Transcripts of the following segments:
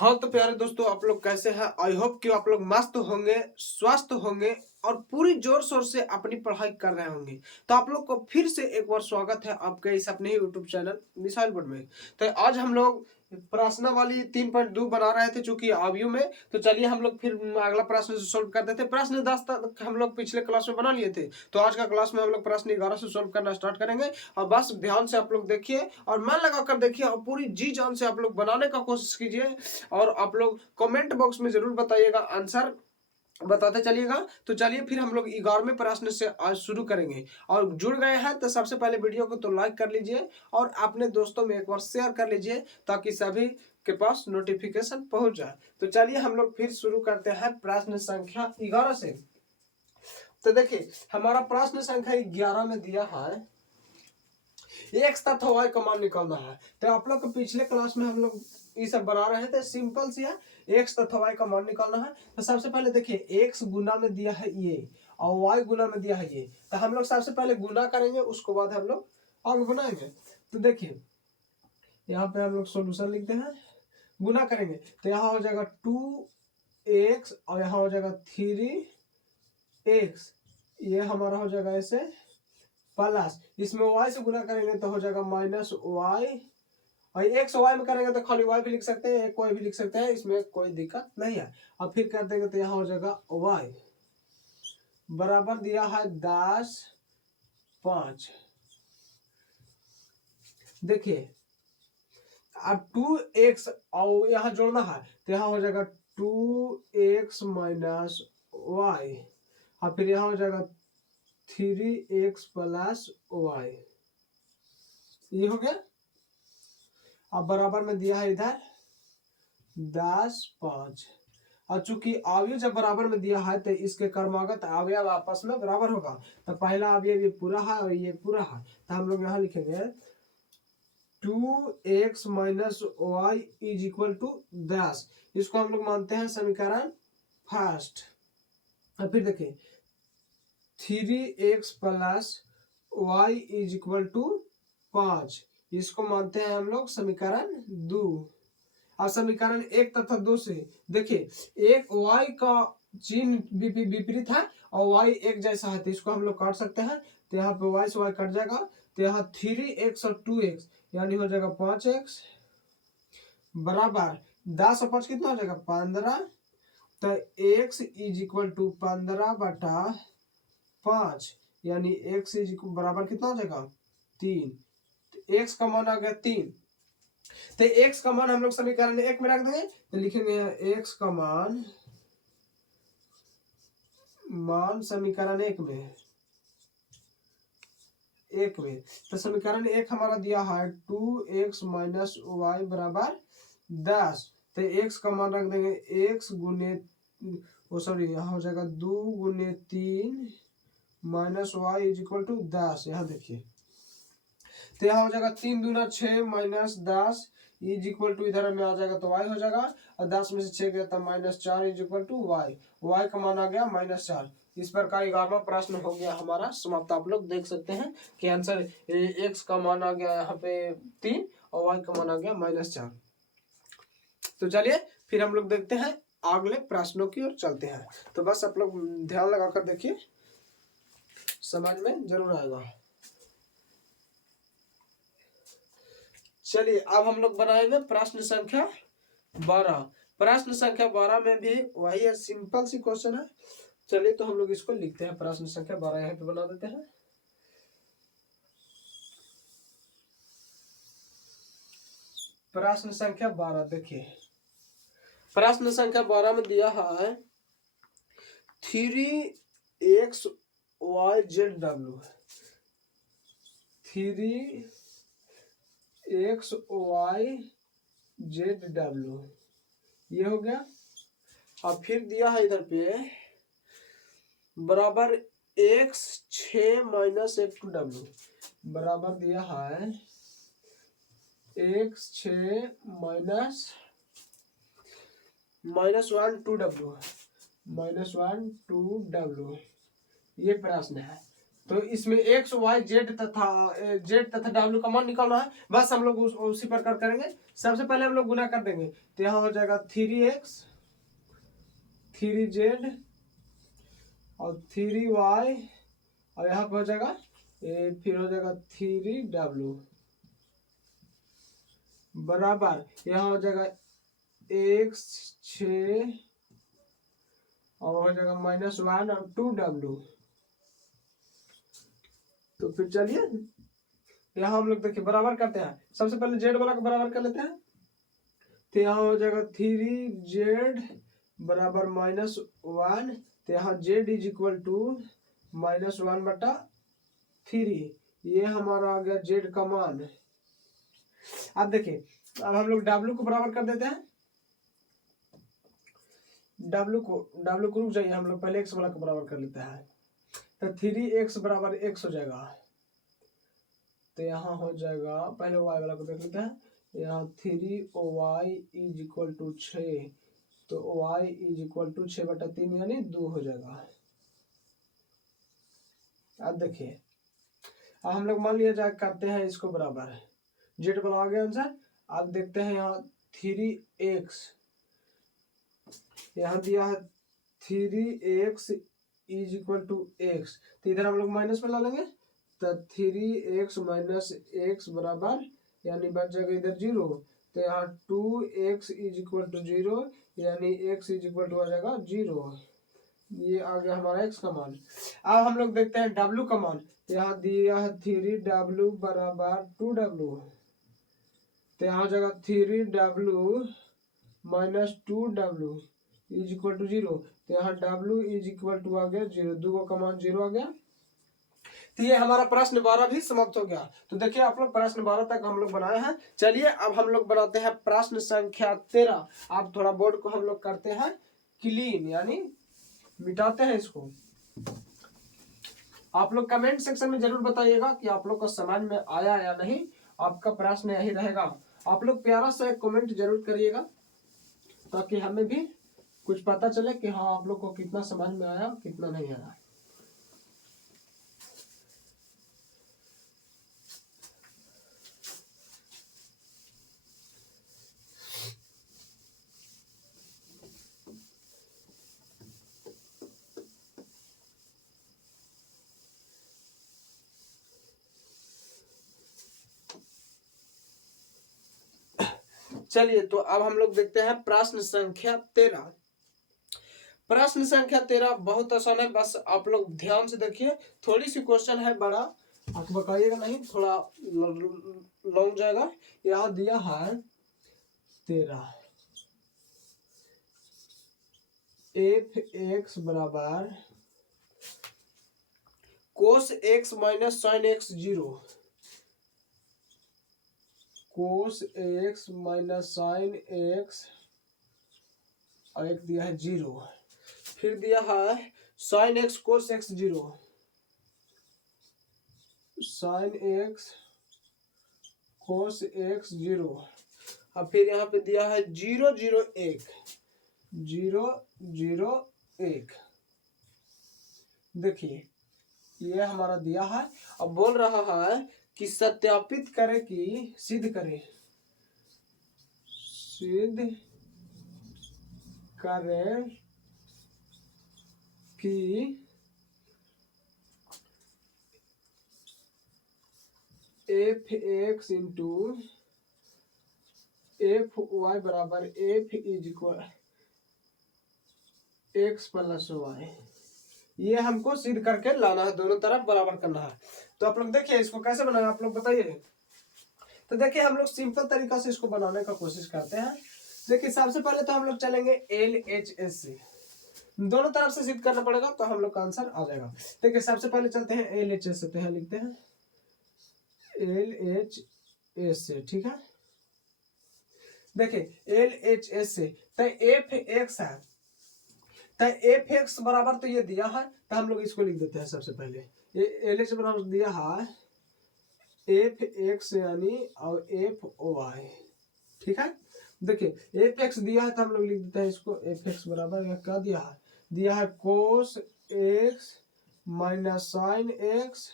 हाँ तो प्यारे दोस्तों, आप लोग कैसे हैं? आई होप कि आप लोग मस्त होंगे, स्वस्थ होंगे और पूरी जोर शोर से अपनी पढ़ाई कर रहे होंगे। तो आप लोग को फिर से एक बार स्वागत है आपके इस अपने ही यूट्यूब चैनल मिसाइल बोर्ड में। तो आज हम लोग प्रश्नावली 3.2 बना रहे थे चूंकि आयु में। तो चलिए हम लोग फिर अगला प्रश्न सोल्व करते थे। प्रश्न 10 तक हम लोग पिछले क्लास में बना लिए थे, तो आज का क्लास में हम लोग प्रश्न 11 से सोल्व करना स्टार्ट करेंगे। और बस ध्यान से आप लोग देखिए और मन लगा कर देखिए और पूरी जी जान से आप लोग बनाने का कोशिश कीजिए। और आप लोग कमेंट बॉक्स में जरूर बताइएगा, आंसर बताते चलिएगा। तो चलिए फिर हम लोग 11वें प्रश्न से आज शुरू करेंगे। और जुड़ गए हैं तो सबसे पहले वीडियो को तो लाइक कर लीजिए और अपने दोस्तों में एक बार शेयर कर लीजिए ताकि सभी के पास नोटिफिकेशन पहुंच जाए। तो चलिए हम लोग फिर शुरू करते हैं प्रश्न संख्या 11 से। तो देखिए हमारा प्रश्न संख्या 11 में दिया है एक्स तथा वाई का मान निकालना है। तो आप लोग को पिछले क्लास में हम लोग ये सब बना रहे थे, सिंपल सी है। एक्स तथा वाई का मान निकालना है। तो सबसे पहले देखिए एक्स गुना में दिया है ये और वाई गुना में दिया है ये। तो हम लोग सबसे पहले गुना करेंगे, उसके बाद हम लोग आगे बनाएंगे। तो देखिए यहाँ पे हम लोग सोल्यूशन लिखते हैं, गुना करेंगे तो यहाँ हो जाएगा 2x और यहाँ हो जाएगा 3x। ये हमारा हो जाएगा ऐसे प्लस, इसमें y से गुना करेंगे तो हो जाएगा माइनस वाई, और एक्स वाई में करेंगे तो खाली y भी लिख सकते हैं, एक y भी लिख सकते हैं, इसमें कोई दिक्कत नहीं है। अब फिर कर देंगे तो यहाँ हो जाएगा y बराबर दिया है 10 5। देखिए अब 2x और यहाँ जोड़ना है तो यहाँ हो जाएगा 2x माइनस वाई और फिर यहाँ हो जाएगा 3x प्लस वाई। ये हो गया। अब बराबर में दिया है इधर 10 5। और चूंकि अवयव जब बराबर में दिया है तो इसके क्रमागत अवयव आपस में बराबर होगा। तो पहला अवयव ये पूरा है और ये पूरा है, तो हम लोग यहाँ लिखेंगे 2x minus y is equal to 10। इसको हम लोग मानते हैं समीकरण फर्स्ट। और फिर देखिए 3x plus y is equal to 5, इसको मानते हैं हम लोग समीकरण 2। और समीकरण 1 तथा 2 से देखिए एक y का चिन्ह विपरीत है और y एक जैसा है, तो इसको हम लोग काट सकते हैं। तो यहाँ पे y से y कट जाएगा, तो यहाँ 3x और 2x यानी हो जाएगा 5x बराबर 10 और 5 कितना हो जाएगा 15। तो x इज इक्वल टू 15/5 यानी x इज बराबर कितना हो जाएगा 3। तो x का मान आ गया 3। तो x का मान हम लोग समीकरण 1 में रख देंगे, तो लिखेंगे x का मान समीकरण 1 में तो समीकरण 1 हमारा दिया है 2x माइनस वाई बराबर 10। तो x का मान रख देंगे x गुने यहाँ हो जाएगा 2 गुने 3 minus y is equal to 10। यहाँ देखिए तो यहाँ हो जाएगा 3 दूना 6 माइनस 10 इज इक्वल टू इधर में आ जाएगा तो y हो जाएगा, और 10 में से 6 गया था -4 इज इक्वल टू y का मान आ गया -4। इस प्रकार 11वां प्रश्न हो गया हमारा समाप्त। आप लोग देख सकते हैं कि आंसर x का मान आ गया यहाँ पे 3 और y का मान आ गया -4। तो चलिए फिर हम लोग देखते हैं अगले प्रश्नों की ओर चलते हैं। तो बस आप लोग ध्यान लगाकर देखिए, समझ में जरूर आएगा। चलिए अब हम लोग बनाएंगे प्रश्न संख्या 12। प्रश्न संख्या 12 में भी वही है, सिंपल सी क्वेश्चन है। चलिए तो हम लोग इसको लिखते हैं, प्रश्न संख्या 12 यहाँ पे बना देते हैं। प्रश्न संख्या 12 देखिए, प्रश्न संख्या 12 में दिया है 3x y z w 3x y z w ये हो गया। अब फिर दिया है इधर पे बराबर x 6 माइनस f2w बराबर दिया है x 6 माइनस -1 2w ये प्रश्न है। तो इसमें एक्स वाई जेड तथा डब्ल्यू का मान निकालना है। बस हम लोग उसी प्रकार करेंगे। सबसे पहले हम लोग गुना कर देंगे, तो यहाँ हो जाएगा 3x 3z और 3y, और यहाँ पे हो जाएगा फिर हो जाएगा 3w बराबर, यहाँ हो जाएगा x 6 और हो जाएगा -1 और 2w। तो फिर चलिए यहाँ हम लोग देखिए बराबर करते हैं। सबसे पहले जेड वाला को बराबर कर लेते हैं, तो यहाँ हो जाएगा 3z बराबर -1, तो यहाँ z इज इक्वल टू -1/3। ये हमारा आ गया z का मान। अब देखिए, अब हम लोग w को बराबर कर देते हैं। w को रुक जाइए, हम लोग पहले x वाला को बराबर कर लेते हैं। तो 3x बराबर x हो जाएगा, तो यहाँ हो जाएगा, पहले y वाला को देख लेते हैं। यहाँ 3y इज इक्वल टू 6, तो y इज इक्वल टू 6/3 यानी 2 हो जाएगा। अब देखिए, अब हम लोग मान लिया जाए करते हैं इसको बराबर, जेड वाला आ गया आंसर। अब देखते हैं यहाँ 3x, यहाँ दिया है 3x is equal to x, तो इधर हम लोग माइनस में ला लेंगे, तो 3x माइनस x बराबर यानी बच जाएगा इधर 0, तो यहाँ 2x इज इक्वल टू 0 यानी x इज इक्वल टू आ जाएगा 0। ये आ गया हमारा x का मान। अब हम लोग देखते हैं w का मान, तो यहाँ दिया है 3w बराबर 2w, तो यहाँ हो जाएगा 3w minus 2w is equal to 0, तो यहाँ w इज इक्वल टू आ गया 0, 2 का मान 0 आ गया। तो ये हमारा प्रश्न 12 भी समाप्त हो गया। तो देखिए आप लोग प्रश्न 12 तक हम लोग बनाए हैं। चलिए अब हम लोग बनाते हैं प्रश्न संख्या 13। अब थोड़ा बोर्ड को हम लोग करते हैं क्लीन, यानी मिटाते हैं इसको। आप लोग कमेंट सेक्शन में जरूर बताइएगा कि आप लोग को समझ में आया या नहीं। आपका प्रश्न यही रहेगा, आप लोग प्यारा सा एक कमेंट जरूर करिएगा ताकि हमें भी कुछ पता चले कि हाँ आप लोग को कितना समझ में आया कितना नहीं आया। चलिए तो अब हम लोग देखते हैं प्रश्न संख्या 13। प्रश्न संख्या 13 बहुत आसान है, बस आप लोग ध्यान से देखिए। थोड़ी सी क्वेश्चन है, बड़ा आप बताइएगा नहीं, थोड़ा लॉन्ग जाएगा। यहाँ दिया है 13 f(x) बराबर cos x minus sin x 0, cos x minus sin x, और एक दिया है 0, फिर दिया है sin x cos x 0, sin x cos x 0, अब फिर यहाँ पे दिया है 0 0 1 0 0 1। देखिए ये हमारा दिया है। अब बोल रहा है कि सत्यापित करें कि सिद्ध करें कि f(x) इंटू f(y) बराबर f is equal x plus y। ये हमको सिद्ध करके लाना है, दोनों तरफ बराबर करना है। तो आप लोग देखिए इसको कैसे बनाना आप लोग बताइए। तो देखिए हम लोग सिंपल तरीका से इसको बनाने का कोशिश करते हैं। देखिए सबसे पहले तो हम लोग चलेंगे LHS से, दोनों तरफ से सिद्ध करना पड़ेगा तो हम लोग का आंसर आ जाएगा। देखिए सबसे पहले चलते हैं LHS से, तो यहाँ लिखते हैं LHS से, ठीक है। देखिए LHS से तो f(x) है, तो f(x) बराबर तो ये दिया है, तो हम लोग इसको लिख देते हैं। सबसे पहले ये LH बराबर दिया है f(x) यानी और f(y), ठीक है। देखिए f(x) दिया है तो हम लोग लिख देते हैं इसको f(x) बराबर क्या दिया है, दिया है cos x minus sine x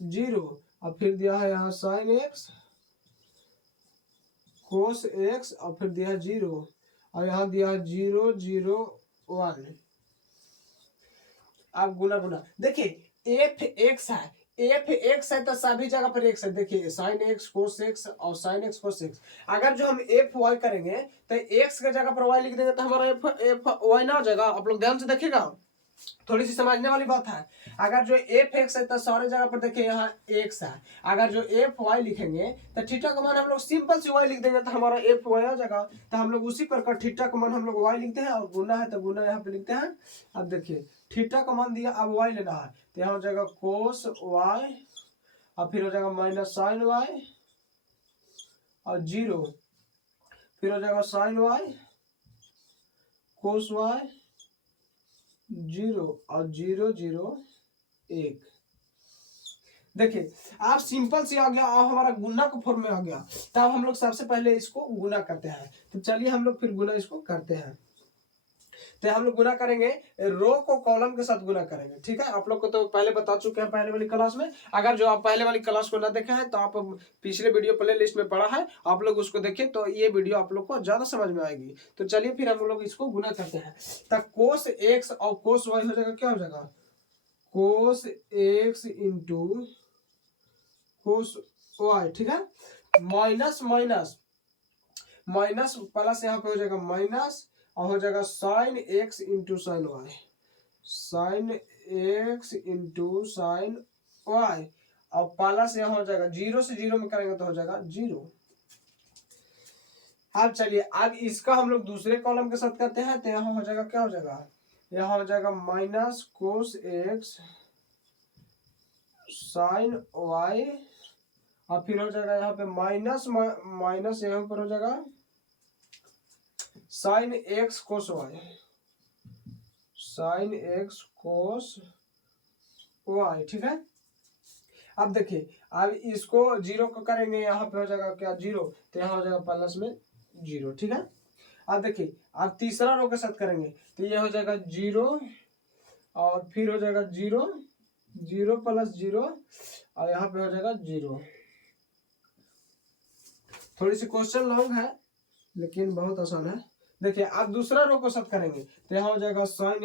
0, और फिर दिया है यहाँ साइन एक्स कोस एक्स, और फिर दिया है 0, और यहाँ दिया है 0 0 1। अब गुना गुना देखिए एफ एक्स है, एफ एक्स है तो सभी जगह पर एक्स है। देखिए साइन एक्स कोस एक्स और साइन एक्स कोस एक्स। अगर जो हम एफ वाई करेंगे तो एक्स के जगह पर वाई लिख देंगे तो हमारा एफ एफ वाई ना हो जाएगा। आप लोग ध्यान से देखिएगा, थोड़ी सी समझने वाली बात है। अगर जो एफ एक्स है तो सारे जगह पर देखिए यहाँ एक्स है। अगर जो एफ वाई लिखेंगे तो थीटा का मान हम लोग सिंपल सी वाई लिख देंगे तो हमारा एफ वाई आ जाएगा। तो हम लोग उसी प्रकार थीटा का मान हम लोग वाई लिखते हैं, और गुना है तो गुना यहाँ पे लिखते हैं। अब देखिए थीटा का मान दिया, अब वाई लेना है तो यहाँ हो जाएगा कोस वाई, और फिर हो जाएगा माइनस साइन वाई और 0, फिर हो जाएगा साइन वाई कोस वाई 0 और 0 0 1। देखिए आप सिंपल से आ गया, अब हमारा गुना का फॉर्म में आ गया। तब हम लोग सबसे पहले इसको गुना करते हैं। तो चलिए हम लोग फिर गुना इसको करते हैं। तो हम लोग गुना करेंगे, रो को कॉलम के साथ गुना करेंगे। ठीक है, आप लोग को तो पहले बता चुके हैं पहले वाली क्लास में। अगर जो आप पहले वाली क्लास को ना देखे हैं तो आप पिछले वीडियो प्ले लिस्ट में पड़ा है, आप लोग उसको देखिए तो ये वीडियो आप लोग को ज्यादा समझ में आएगी। तो चलिए फिर हम लोग इसको गुना करते हैं। तो कोस एक्स और कोस वाई हो जाएगा, क्या हो जाएगा cos x into cos y. ठीक है, माइनस माइनस माइनस प्लस यहाँ पे हो जाएगा माइनस, और हो जाएगा sine x into sine y, sine x into sine y, और प्लस यहाँ हो जाएगा 0 से 0 में करेंगे तो हो जाएगा 0। अब चलिए अब इसका हम लोग दूसरे कॉलम के साथ करते हैं। तो यहाँ हो जाएगा, क्या हो जाएगा, यहाँ हो जाएगा minus cos x sine y, और फिर हो जाएगा यहाँ पे माइनस माइनस यहाँ पर हो जाएगा sine x cos Y, sine x cos y. ठीक है, अब देखिए अब इसको 0 को करेंगे, यहाँ पे हो जाएगा क्या 0, तो यहाँ हो जाएगा प्लस में 0। ठीक है, अब देखिए अब तीसरा रो के साथ करेंगे तो ये हो जाएगा 0, और फिर हो जाएगा 0 0 प्लस 0, और यहाँ पे हो जाएगा 0। थोड़ी सी क्वेश्चन लॉन्ग है लेकिन बहुत आसान है। देखिए अब दूसरा रो को साथ करेंगे तो यहाँ हो जाएगा साइन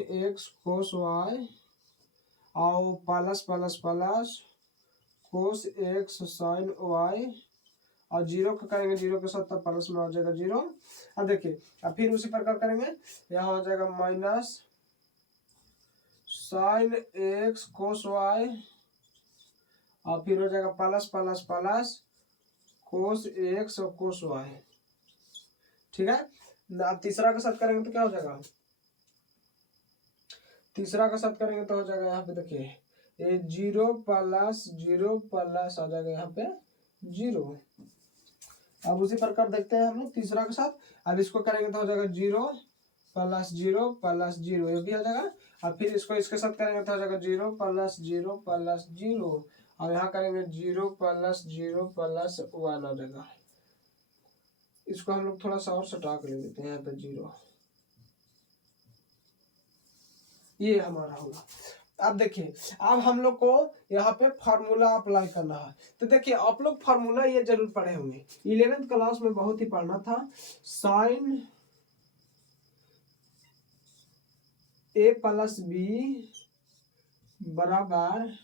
एक्स कोस वाई, और plus plus plus cos x sine y, और 0 को करेंगे 0 के साथ तब प्लस में हो जाएगा 0। अब देखिए अब फिर उसी प्रकार करेंगे, यहाँ हो जाएगा minus sine x cos y, और फिर हो जाएगा plus plus plus cos x और कोस वाई। ठीक है, अब तीसरा के साथ करेंगे तो क्या हो जाएगा, तीसरा के साथ करेंगे तो हो जाएगा यहाँ पे देखिए ये 0 प्लस 0 प्लस आ जाएगा यहाँ पे 0। अब उसी प्रकार देखते हैं हम लोग तीसरा के साथ। अब इसको करेंगे तो हो जाएगा 0 प्लस 0 प्लस 0, ये भी हो जाएगा। अब फिर इसको इसके साथ करेंगे तो हो जाएगा 0 प्लस 0 प्लस 0, और यहाँ करेंगे 0 प्लस 0 प्लस 1 आ जाएगा। इसको हम लोग थोड़ा सा और सटा कर ले देते हैं, यहाँ पे 0 ये हमारा होगा। अब देखिए अब हम लोग को यहाँ पे फार्मूला अप्लाई करना है। तो देखिए आप लोग फार्मूला ये जरूर पढ़े होंगे, 11th क्लास में बहुत ही पढ़ना था। साइन ए प्लस बी बराबर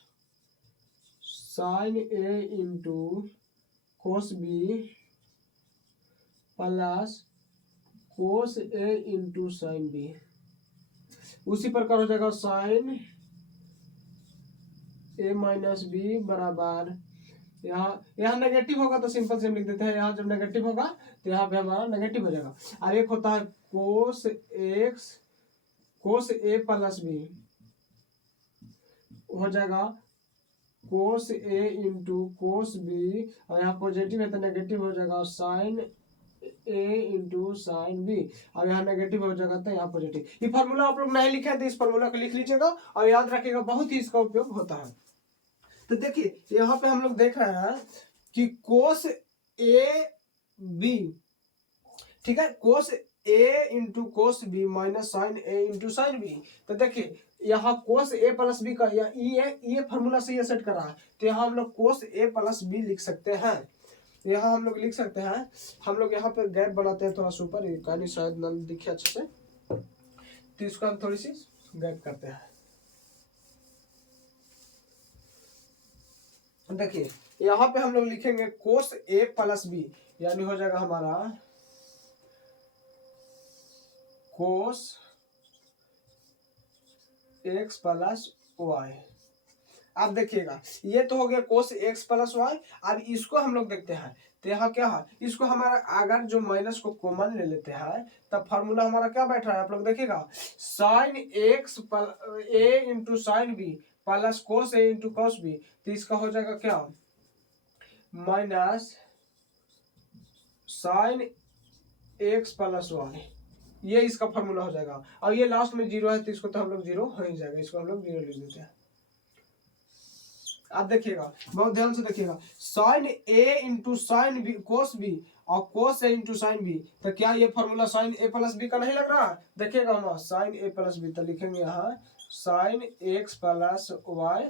sine A into cos B plus cos A into sine B. उसी प्रकार हो जाएगा साइन ए माइनस बी बराबर, यहाँ नेगेटिव होगा तो सिंपल से हम लिख देते हैं, यहाँ जब नेगेटिव होगा तो यहाँ पे हमारा नेगेटिव हो जाएगा। अब एक होता है कोस एक्स कोस ए प्लस बी हो जाएगा कोस ए इंटू कोस बी, और यहाँ पॉजिटिव है तो नेगेटिव हो जाएगा sign A into sine B. अब यहाँ नेगेटिव हो जाएगा तो यहाँ पॉजिटिव। ये फार्मूला आप लोग नहीं लिखे हैं तो इस फार्मूला को लिख लीजिएगा और याद रखिएगा, बहुत ही इसका उपयोग होता है। तो देखिए यहाँ पे हम लोग देख रहे हैं कि कोस ए बी, ठीक है, cos A into cos B minus sine A into sine B. तो देखिए यहाँ कोस ए प्लस बी का या ये फॉर्मूला से ये सेट कर रहा है, तो यहाँ हम लोग कोस ए प्लस बी लिख सकते हैं। यहाँ हम लोग लिख सकते हैं, हम लोग यहाँ पे गैप बनाते हैं थोड़ा सा ऊपर, कहानी शायद न दिखे अच्छे से, तो इसको हम थोड़ी सी गैप करते हैं। देखिए यहाँ पे हम लोग लिखेंगे कोस ए प्लस बी, यानी हो जाएगा हमारा कोस एक्स प्लस वाई। अब देखिएगा ये तो हो गया कोस एक्स प्लस वाई। अब इसको हम लोग देखते हैं, तो यहाँ क्या है, इसको हमारा अगर जो माइनस को कॉमन ले लेते हैं तब फार्मूला हमारा क्या बैठ रहा है, आप लोग देखिएगा sine X A into sine B plus cos A into cos B, तो इसका हो जाएगा क्या minus sine X plus Y, ये इसका फार्मूला हो जाएगा। और ये लास्ट में जीरो है तो इसको तो हम लोग जीरो हो ही जाएगा, इसको हम लोग जीरो लिख देते हैं। आप देखिएगा बहुत ध्यान से देखिएगा, sine A into sine B cos B और cos A into sine B, तो क्या ये formula sine A plus B का नहीं लग रहा है? देखिएगा हम साइन ए प्लस बी, तो लिखेंगे यहाँ साइन एक्स प्लस वाई।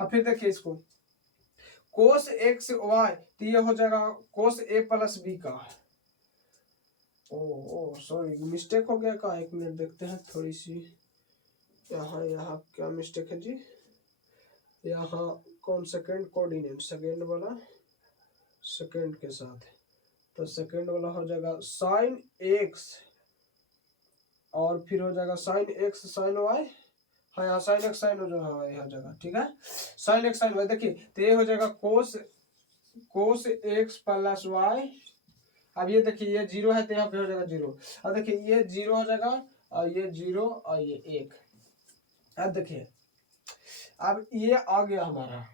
अब फिर देखिए इसको कोस एक्स वाई, तो ये हो जाएगा कोस ए प्लस बी का। ओ सॉरी मिस्टेक हो गया का, एक मिनट देखते हैं थोड़ी सी, यहाँ क्या मिस्टेक है जी, यहाँ कौन सेकेंड कोऑर्डिनेट सेकेंड वाला सेकेंड के साथ, तो सेकेंड वाला हो जाएगा साइन एक्स और फिर हो जाएगा साइन एक्स साइन वाई। हाँ यहाँ साइन एक्स साइन जो है यह जगह ठीक है, साइन एक्स साइन वाई। देखिए तो ये हो जाएगा कोस एक्स प्लस वाई। अब ये देखिए ये जीरो है तो यहाँ पे हो जाएगा जीरो, अब देखिए ये जीरो हो जाएगा और ये जीरो और ये एक। अब देखिए अब ये आ गया हमारा,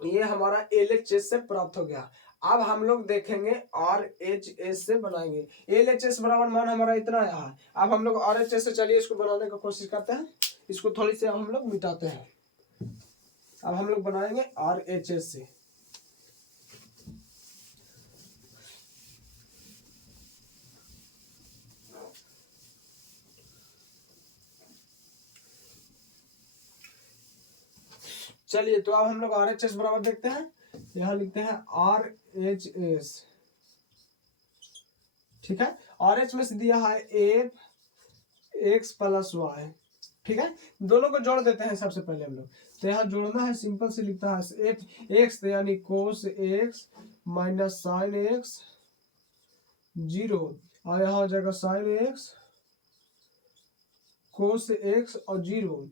ये हमारा LHS से प्राप्त हो गया। अब हम लोग देखेंगे RHS से बनाएंगे। LHS बराबर मान हमारा इतना आया है, अब हम लोग RHS से चलिए इसको बनाने का कोशिश करते हैं, इसको थोड़ी सी हम लोग मिटाते हैं। अब हम लोग बनाएंगे RHS से। चलिए तो अब हम लोग RHS बराबर देखते हैं, यहाँ लिखते हैं RHS ठीक है। RH में से दिया है एफ एक्स प्लस वाई, ठीक है, दोनों को जोड़ देते हैं सबसे पहले हम लोग, तो यहाँ जोड़ना है, सिंपल से लिखता है एफ एक्स यानी cos x minus sine x zero, और यहाँ हो जाएगा साइन एक्स कोस एक्स और जीरो,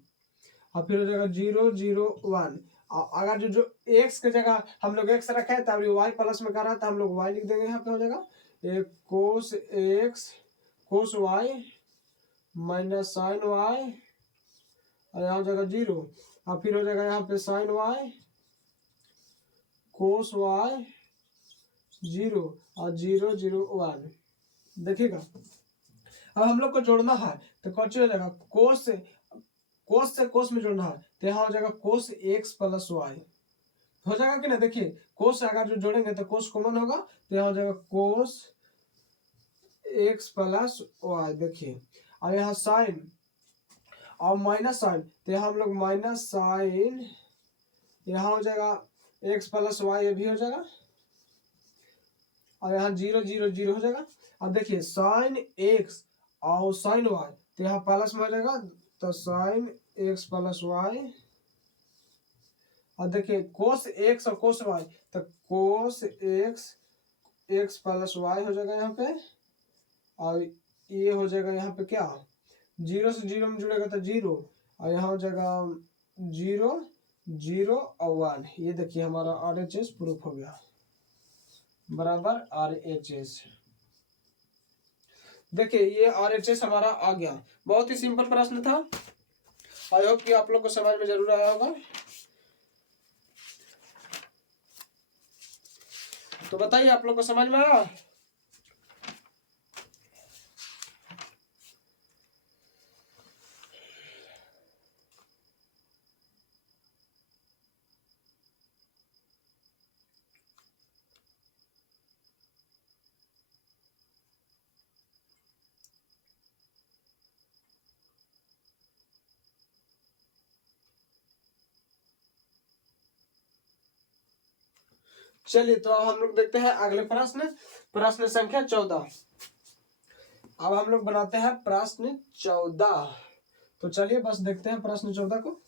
और फिर हो जाएगा जीरो जीरो वन। अगर जो एक्स के जगह हम लोग एक्स रखा है तब वाई प्लस में कर रहा है तो हम लोग वाई लिख देंगे, यहाँ पे हो जाएगा एक cos x cos Y minus sign y, और यहाँ हो जाएगा जीरो, और फिर हो जाएगा यहाँ पे sign Y cos y zero और जीरो जीरो वन। देखिएगा अब हम लोग को जोड़ना है तो कौन हो जाएगा कोस से कोस में जोड़ना है, तो यहाँ हो जाएगा कोस एक्स प्लस वाई हो जाएगा कि ना। देखिए कोस अगर जो जोड़ेंगे तो कोस कॉमन होगा, तो यहाँ हो जाएगा कोस एक्स प्लस वाई। देखिए और यहाँ साइन और माइनस साइन, तो यहाँ हम लोग माइनस साइन, यहाँ हो जाएगा एक्स प्लस वाई, ये भी हो जाएगा, और यहाँ जीरो जीरो जीरो हो जाएगा। अब देखिए साइन एक्स और साइन वाई, तो यहाँ प्लस में हो जाएगा, तो साइन एक्स प्लस वाई, और देखिए कोस एक्स और कोस वाई, तो cos x x plus y हो जाएगा यहाँ पे, और ये हो जाएगा यहाँ पे क्या जीरो से जीरो में जुड़ेगा तो जीरो, और यहाँ हो जाएगा जीरो जीरो और वन। ये देखिए हमारा RHS प्रूफ हो गया बराबर RHS। देखिए ये RHS हमारा आ गया, बहुत ही सिंपल प्रश्न था। आई होप कि आप लोग को समझ में जरूर आया होगा। तो बताइए आप लोग को समझ में आया? चलिए तो अब हम लोग देखते हैं अगले प्रश्न, प्रश्न संख्या 14। अब हम लोग बनाते हैं प्रश्न 14। तो चलिए बस देखते हैं प्रश्न 14 को।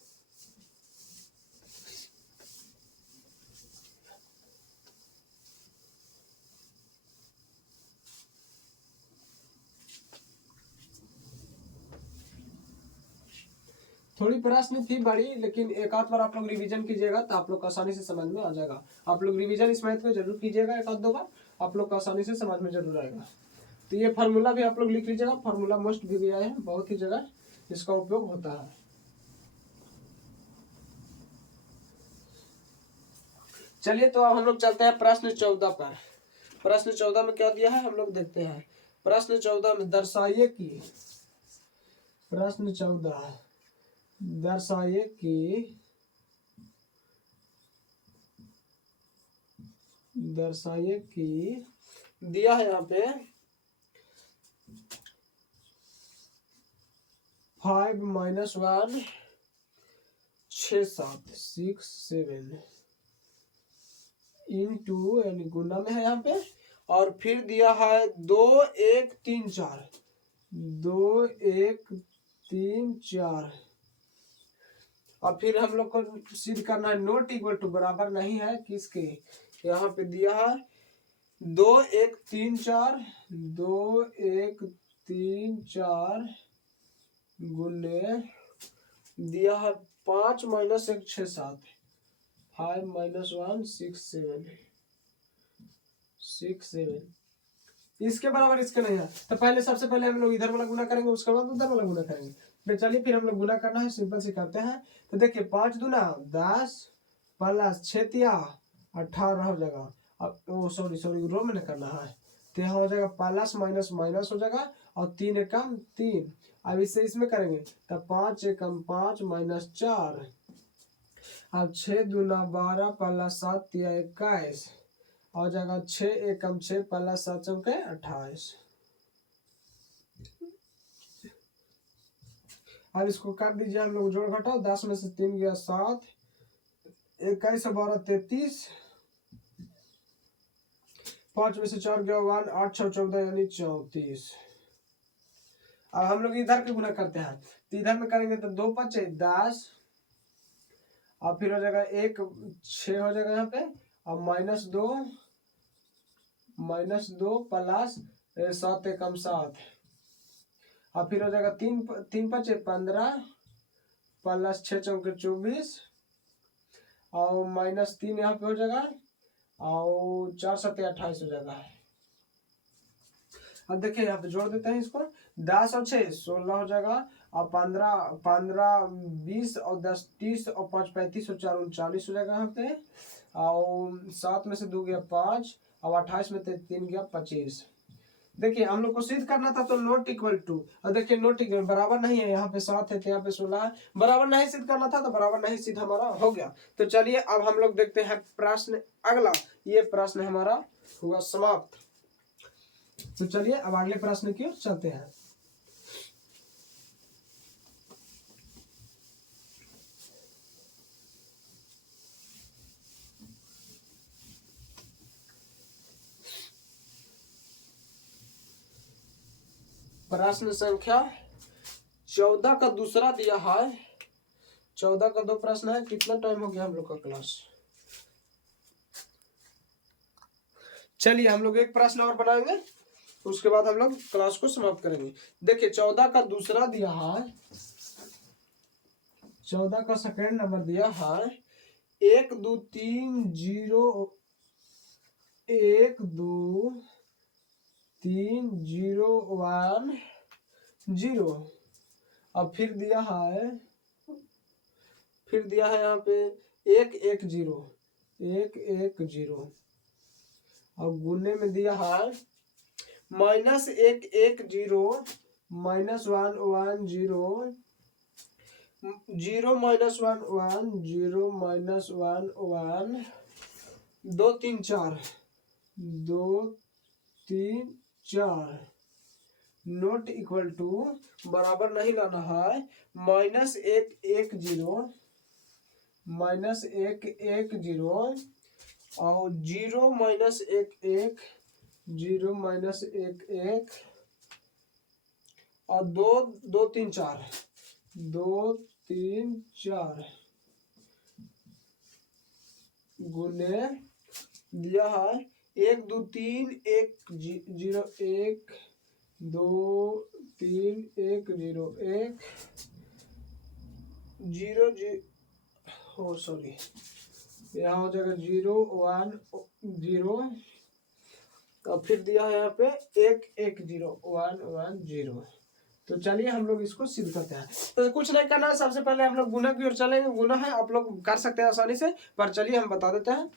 थोड़ी प्रश्न थी बड़ी, लेकिन एक आध बार आप लोग रिवीजन कीजिएगा तो आप लोग को आसानी से समझ में आ जाएगा। आप लोग रिवीजन इस मैथ को जरूर कीजिएगा, एक आध दो बार आप लोग को आसानी से समझ में जरूर आएगा। तो ये फार्मूला भी आप लोग लिख लीजिएगा, फार्मूला मोस्ट भी दिया है, बहुत ही जगह इसका उपयोग होता है। चलिए तो अब हम लोग चलते हैं प्रश्न 14 पर। प्रश्न 14 में क्या दिया है हम लोग देखते हैं। प्रश्न 14 में दर्शाइए कि, प्रश्न 14 दर्शाइए कि, दर्शाइए कि दिया है यहाँ पे 5 - 1 6 7 6 7 इंटू यानी गुना में है यहाँ पे, और फिर दिया है 2 1 3 4 2 1 3 4, और फिर हम लोग को सिद्ध करना है नॉट इक्वल टू, बराबर नहीं है किसके। यहाँ पे दिया है 2 1 3 4 2 1 3 4 गुने दिया है 5 - 1 6 7 5 - 1 6 7 6 7, इसके बराबर इसके नहीं है। तो पहले सबसे पहले हम लोग इधर वाला गुना करेंगे, उसके बाद उधर वाला गुना करेंगे। तो चलिए फिर हम लोग गुना करना है, सिंपल से करते हैं। तो देखिए 5 दूना 10 प्लस 6 तिया 18 हो जाएगा। अब सॉरी रो में करना है, तो यहाँ हो जाएगा प्लस माइनस माइनस हो जाएगा, और 3 एकम 3। अब इससे इसमें करेंगे तो 5 एकम 5 माइनस 4, अब 6 दूना 12 प्लस 7 तिया 21 हो जाएगा 6 एकम 6 प्लस 7 चौके 28। अब इसको काट दीजिए हम लोग, जोड़ घटाओ, 10 में से 3 गया 7, 21 और 12 33, 5 में से 4 गया 1, 8 6 14 यानी 34। अब हम लोग इधर के गुना करते हैं, तो इधर में करेंगे तो 2 5 10, और फिर हो जाएगा 1 6 हो जाएगा यहाँ पे, और -2 प्लस 7 एकम 7, और फिर हो जाएगा 3 3 5 15 प्लस 6 चौके 24, और -3 यहाँ पे हो जाएगा, और 4 7 28 हो जाएगा। अब देखिए यहाँ पे जोड़ देते हैं इसको, 10 और 6 16 हो जाएगा, और 15 20 और 10 30 और 5 35 और 4 39 हो जाएगा यहाँ पे, और 7 में से 2 गया 5, और 28 में 3 गया 25। देखिए हम लोग को सिद्ध करना था, तो नॉट इक्वल टू, और देखिए नॉट इक्वल बराबर नहीं है, यहाँ पे 7 है तो यहाँ पे 16 है, बराबर नहीं सिद्ध करना था तो बराबर नहीं सिद्ध हमारा हो गया। तो चलिए अब हम लोग देखते हैं प्रश्न अगला, ये प्रश्न हमारा हुआ समाप्त। तो चलिए अब अगले प्रश्न की ओर चलते हैं। प्रश्न संख्या 14 का दूसरा दिया है। 14 का 2 प्रश्न है। कितना टाइम हो गया हम लोग का क्लास? चलिए हम लोग एक प्रश्न और बनाएंगे, उसके बाद हम लोग क्लास को समाप्त करेंगे। देखिए 14 का दूसरा दिया है, 14 का सेकेंड नंबर दिया है 1 2 3 0 1 2 3 0 1 0। अब फिर दिया है यहाँ पे 1 1 0 1 1 0। अब गुने में दिया है -1 1 0 -1 1 0 0 -1 1 0 -1 1 2 3 4 2 3 4 नॉट इक्वल टू बराबर नहीं लाना है, -1 1 0 -1 1 0 और 0 माइनस 1 1, 0 माइनस 1 1 और 2 2 3 4, 2 3 4 गुने दिया है 1 2 3 1 0 1 2 3 1 0 1 0 0 सॉरी यहाँ हो जाएगा 0 1 0 और फिर दिया है यहाँ पे 1 1 0 1 1 0। तो चलिए हम लोग इसको सिद्ध करते हैं। तो कुछ नहीं करना है, सबसे पहले हम लोग गुना की ओर चलेंगे। गुना है आप लोग कर सकते हैं आसानी से, पर चलिए हम बता देते हैं।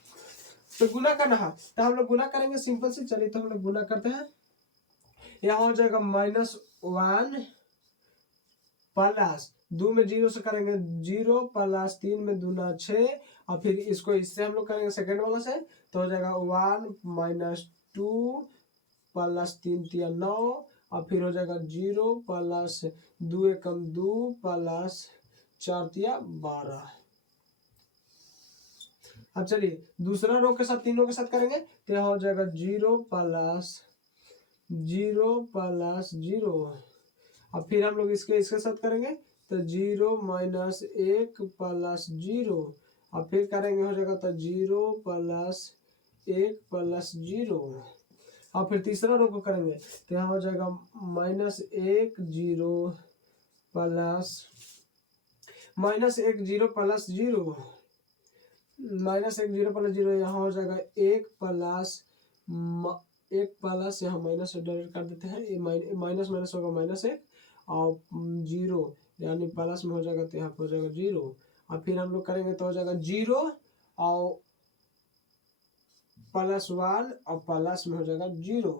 तो गुना करना है तो हम लोग गुना करेंगे सिंपल से। चलिए तो हम लोग गुना करते हैं। यहाँ हो जाएगा -1 प्लस 2 में 0 से करेंगे 0 प्लस 3 में दूना 6 और फिर इसको इससे हम लोग करेंगे सेकेंड वाला से। तो हो जाएगा 1 - 2 प्लस 3 तिया 9 और फिर हो जाएगा 0 प्लस 2 एकम 2 प्लस 4 तिया 12। अब चलिए दूसरा रो के साथ तीनों के साथ करेंगे तो यहाँ हो जाएगा 0 प्लस 0 और फिर हम लोग इसके साथ करेंगे तो 0 माइनस 1 प्लस 0 और फिर करेंगे हो जाएगा तो 0 प्लस 1 प्लस 0 और फिर तीसरा रो को करेंगे तो यहाँ हो जाएगा -1 0 प्लस -1 0 प्लस 0 -1 0 प्लस 0 यहाँ हो जाएगा 1 प्लस यहाँ माइनस डायरेक्ट कर देते हैं। ये माइनस माइनस होगा -1 और 0 यानी प्लस में हो जाएगा तो यहाँ पे हो जाएगा 0 और फिर हम लोग करेंगे तो हो जाएगा 0 और +1 और प्लस में हो जाएगा 0।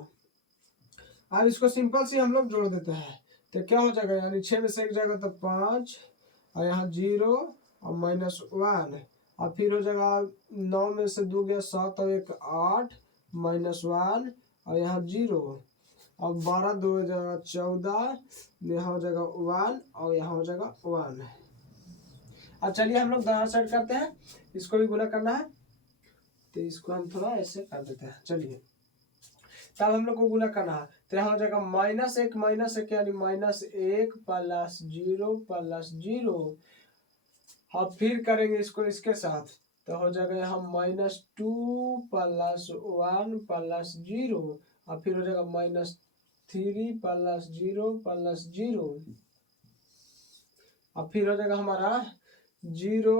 अब इसको सिंपल से हम लोग जोड़ देते हैं तो क्या हो जाएगा, यानी 6 में से 1 जाएगा तो 5 और यहाँ 0 और -1 और फिर हो जाएगा 9 में से 2 गया 7 और 1 8 -1 और यहाँ 0 और 12 2 हो जाएगा 14, यहाँ हो जाएगा 1 और यहाँ हो जाएगा 1। अब चलिए हम लोग दाहिना साइड करते हैं, इसको भी गुना करना है तो इसको हम थोड़ा ऐसे कर देते हैं। चलिए तब हम लोग को गुना करना है तो यहाँ हो जाएगा -1 यानी -1 प्लस 0 प्लस 0 और फिर करेंगे इसको इसके साथ तो हो जाएगा यहाँ -2 प्लस 1 प्लस 0 और फिर हो जाएगा -3 प्लस 0 प्लस 0 और फिर हो जाएगा हमारा 0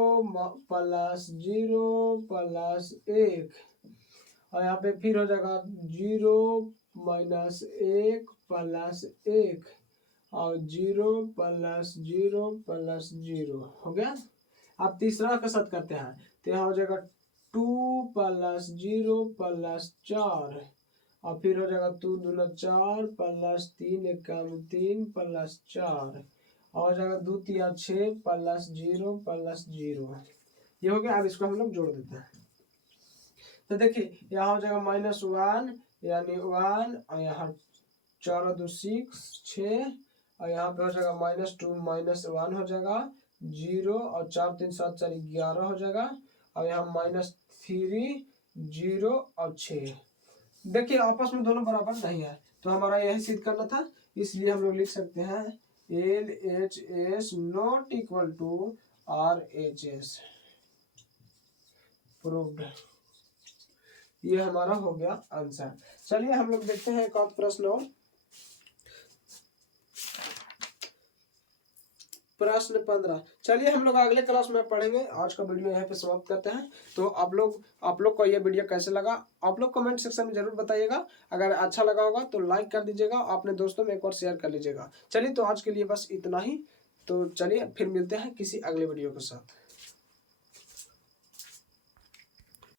प्लस 0 प्लस 1 और यहाँ पे फिर हो जाएगा 0 माइनस 1 प्लस 1 और 0 प्लस 0 प्लस 0 हो गया। अब तीसरा के साथ करते हैं तो यहाँ हो जाएगा 2 प्लस 0 प्लस 4 और फिर हो जाएगा 2 दूना 4 प्लस 3 एकम 3 प्लस 4 और हो जाएगा 2 तिया 6 प्लस 0 प्लस 0। ये हो गया। अब इसको हम लोग जोड़ देते हैं तो देखिए यहाँ हो जाएगा -1 यानी 1 और यहाँ 4 और 2 6 और यहाँ पे हो जाएगा -2 -1 हो जाएगा 0 और 4 3 7 4 11 हो जाएगा और यहाँ -3 0 और 6। देखिए आपस में दोनों बराबर नहीं है तो हमारा यही सिद्ध करना था, इसलिए हम लोग लिख सकते हैं LHS not equal to RHS proved. ये हमारा हो गया आंसर। चलिए हम लोग देखते हैं एक और प्रश्न और। प्रश्न 15। चलिए हम लोग अगले क्लास में पढ़ेंगे। आज का वीडियो यहाँ पे समाप्त करते हैं। तो आप लोग को ये वीडियो कैसे लगा आप लोग कमेंट सेक्शन में जरूर बताइएगा। अगर अच्छा लगा होगा तो लाइक कर दीजिएगा, अपने दोस्तों में एक और शेयर कर लीजिएगा। चलिए तो आज के लिए बस इतना ही। तो चलिए फिर मिलते हैं किसी अगले वीडियो के साथ।